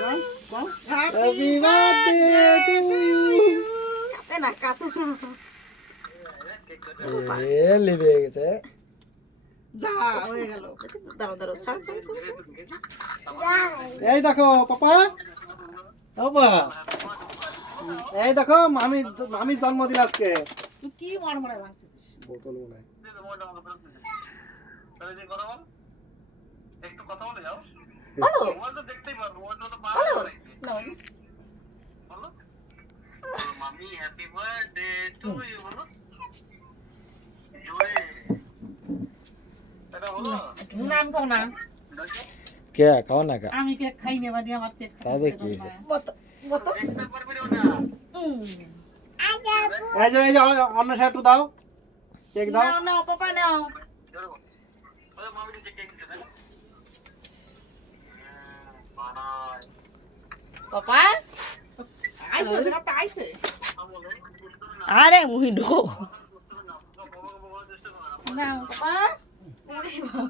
Happy birthday to you. কাতে না কাতে এ লিবে গেছে। যা হয়ে গেল। দাঁড়াও দাঁড়াও ছাড় ছাড় ছাড়। এই দেখো পাপা, পাপা এই দেখো মামি, মামির জন্মদিন আজকে। তুই কি মরমরে ভাঙতেছিস? বোতল মনে হয়। একটু কথা বলে যাও। বলো মোবাইল তো দেখতেই পারবো, মোবাইল তো বলো পাওয়া যায়। না বলো মামি হ্যাপি বার্থডে টু ইউ বলো। জয় এটা বলো। নাম খাও না। কে খাও না কা? আমি কেক খাই না বাড়ি আমার কেক তাহলে কি হয়েছে? বত বত দেখতে পারবি না। এই যে অন্য সাইড একটু দাও, কেক দাও। নাও নাও পাপা নাও। ওরে মামি দিকে কেক দিতে দেন। বানাই পাপা আইছে দেখা তো আইছে। আমলো আরে মুহি ঢো নাও পাপা। ওরে বাবা